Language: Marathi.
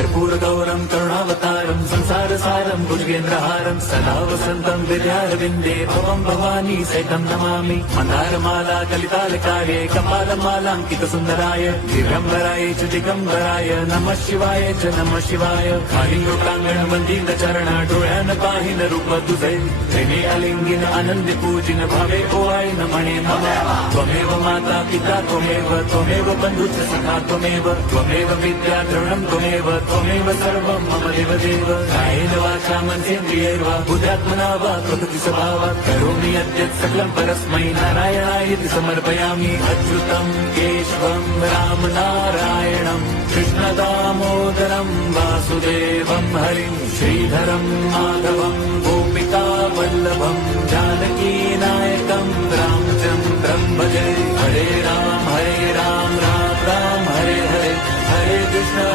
कर्पूर गौरम करुणावतारम संसार सारम भुजगेंद्रहारम सदा वसंतम विद्यारविंदे भवम भवानी सहितं नमामि मंदारमाला कलितालकार्ये कपालमालांकित सुंदराय दिगंबराय च दिगंबराय नमः शिवाय च नमः शिवाय कालिंगोटांगण वंदित चरण डोळ्यान पाहिन रूप तुझे प्रेमे अलिंगिन आनंदी पूजिन भावे ओवाळीन म्हणे मम त्वमेव माता पिता त्वमेव बंधुच सखा त्वमेव विद्या द्रवणं त्वमेव सर्वं मम देवदेव कायेन वाचा मनसेन्द्रियैर्वा बुद्ध्यात्मना वा प्रकृति स्वभावात् करोमि यद्यत् सकलं परस्मै नारायणायति समर्पयामि अच्युतं केशवं राम नारायणं कृष्णदामोदरं वासुदेवं हरिं श्रीधरं माधवं गोपिका वल्लभं जानकी नायकं रामचन्द्रं भजे हरे राम राम राम हरे हरे हरे कृष्ण